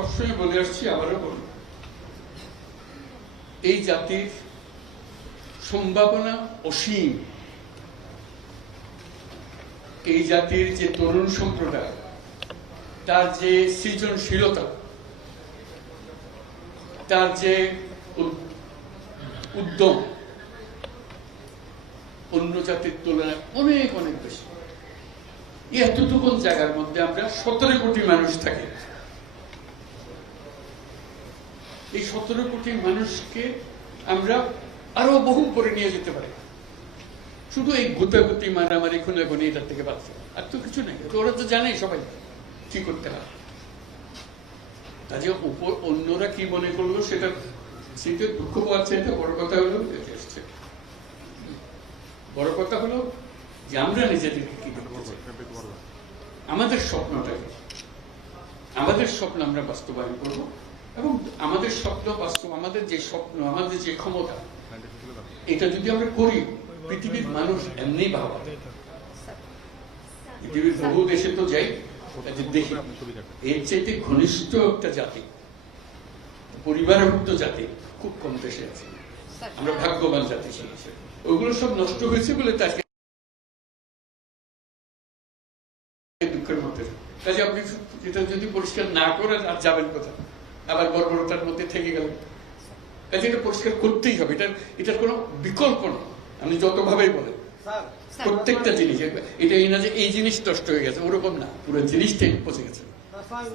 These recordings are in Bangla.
সবসময় বলে আসছি, আবারও বলি এই জাতির সম্ভাবনা অসীম। এই জাতির যে তরুণ সম্প্রদায়, তার যে সৃজনশীলতা, তার যে উদ্যম, অন্য জাতির তুলনায় অনেক অনেক বেশি। এই এতটুকুন জায়গার মধ্যে আমরা সতেরো কোটি মানুষ থাকি। এই সতেরো কোটি মানুষকে আমরা আরও বহু করে নিয়ে যেতে পারি। শুধু এই গুতাগুতি মারামারি খুনাগুনি এটার থেকে বাঁচতে আর তো কিছু নেই। ওরা তো জানে সবাই কি করতে হয় কাজে উপর অন্যরা কি মনে করল সেটা সেটা দুঃখ পাচ্ছে, এটা বড় কথা হলো এসছে। বড় কথা হলো যে আমরা নিজেদেরকে কি আমাদের স্বপ্নটাকে আমাদের স্বপ্ন আমরা বাস্তবায়ন করব। এবং আমাদের স্বপ্ন বাস্তব, আমাদের যে স্বপ্ন, আমাদের যে ক্ষমতা, এটা যদি আমরা করি, পৃথিবীর মানুষ এমনি ভাবা। পৃথিবীর বহু দেশে তো যাই দেখি, এর চাইতে ঘনিষ্ঠ একটা জাতি, পরিবারভুক্ত জাতি খুব কম দেশে আছে। আমরা ভাগ্যবান জাতি ওইগুলো সব নষ্ট হয়েছে বলে তাকে দুঃখের মধ্যে। কাজে আপনি এটা যদি পরিষ্কার না করে আর যাবেন কোথাও আবার বর্বরতার মধ্যে থেকে গেল। কাজে এটা পরিষ্কার করতেই হবে এটার এটার কোনো বিকল্প নেই। আপনি যতভাবেই বলেন প্রত্যেকটা জিনিস এটা এই না যে এই জিনিস নষ্ট হয়ে গেছে ওরকম না পুরো জিনিসটাই পচে গেছে।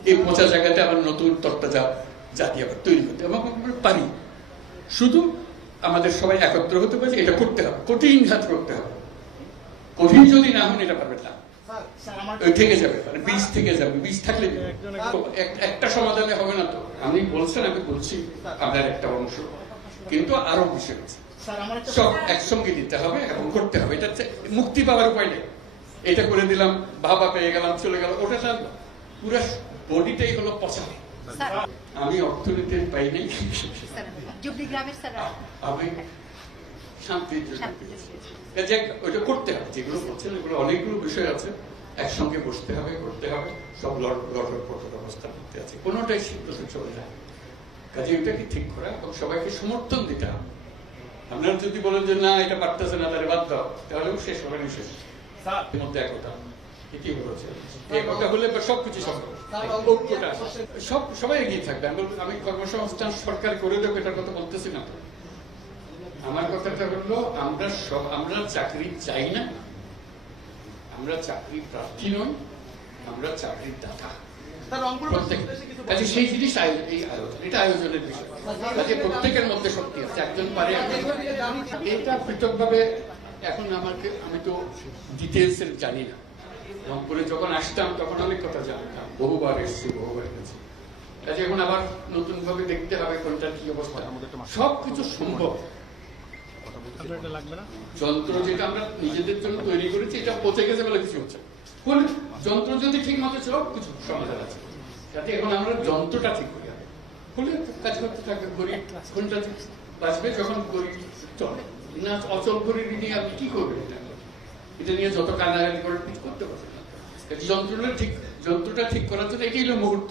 এই পচা জায়গাতে আবার নতুন তরতাজা জাতি আবার তৈরি করতে এবং আমরা পারি। শুধু আমাদের সবাই একত্র হতে পারে এটা করতে হবে কঠিন হাত করতে হবে। কঠিন যদি না হন এটা পারবেন না। থেকে যাবে মানে বীজ থেকে যাবে বীজ থাকলে একটা সমাধানে হবে না তো। আপনি বলছেন আমি বলছি আপনার একটা অংশ। কিন্তু আরও বিষয় আছে সব একসঙ্গে দিতে হবে এবং করতে হবে। এটা মুক্তি পাওয়ার উপায় নেই। এটা করে দিলাম বাবা পেয়ে গেলাম চলে গেল ওটা তার পুরো বডিটাই হলো পচা। স্যার। আমি অর্থনীতির পাই নাই। স্যার জুবলি গ্রামের স্যার। আমি শান্তির জন্য। কাজে ওইটা করতে হবে। যেগুলো বলছেন এগুলো অনেকগুলো বিষয় আছে। একসঙ্গে বসতে হবে করতে হবে। সব লড় লড়র করতে আছে। কোনোটাই সিদ্ধ চলে যায় কাজে এটাকে ঠিক করা এবং সবাইকে সমর্থন দিতে হবে। আপনারা যদি বলেন যে না এটা পারতেছে না তাহলে বাদ দাও। তাহলেও শেষ হবে না শেষ মধ্যে একতা এটি হচ্ছে একতা হলে সবকিছু সম্ভব ঐক্যটা সব সবাই এগিয়ে থাকবে। আমি আমি কর্মসংস্থান সরকার করে দেবো এটার কথা বলতেছি না তো। আমার কথাটা হলো আমরা সব আমরা চাকরি চাই না। আমরা চাকরি প্রার্থী নই আমরা চাকরির দাতা। কাজে সেই জিনিস এই আয়োজন এটা আয়োজনের বিষয়। কাজে প্রত্যেকের মধ্যে শক্তি আছে একজন পারে এটা পৃথকভাবে এখন আমাকে আমি তো ডিটেলস জানি না। রংপুরে যখন আসতাম তখন অনেক কথা জানতাম। বহুবার এসেছি বহুবার গেছি। কাজে এখন আবার নতুন ভাবে দেখতে হবে কোনটার কি অবস্থা। সব কিছু সম্ভব আপনার এটা লাগবে না যন্ত্র যেটা আমরা নিজেদের জন্য তৈরি করেছি, এটা পচে গেছে বলে কিছু হচ্ছে না। হলে যন্ত্র যদি ঠিক মতো কিছু সমাধান আছে। যাতে এখন আমরা যন্ত্রটা ঠিক করি। হলে কাজ করতে কোনটা বাঁচবে যখন চলে। না, অচল নিয়ে আপনি কি করবেন এটা? এটা নিয়ে যত করে কিছু করতে পারবেন যন্ত্রটা ঠিক যন্ত্রটা ঠিক করার জন্য এটাই হলো মুহূর্ত।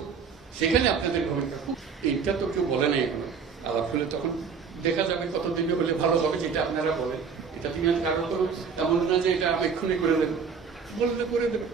সেখানে আপনাদের ভূমিকা খুব এটা তো কেউ বলে নাই এখনও। আলাপ হলে তখন দেখা যাবে কত দিনে হলে ভালো হবে যেটা আপনারা বলেন। এটা তুমি কারণ তো তেমন না যে এটা আমি এক্ষুনি করে দেবো। বললে করে দেবে।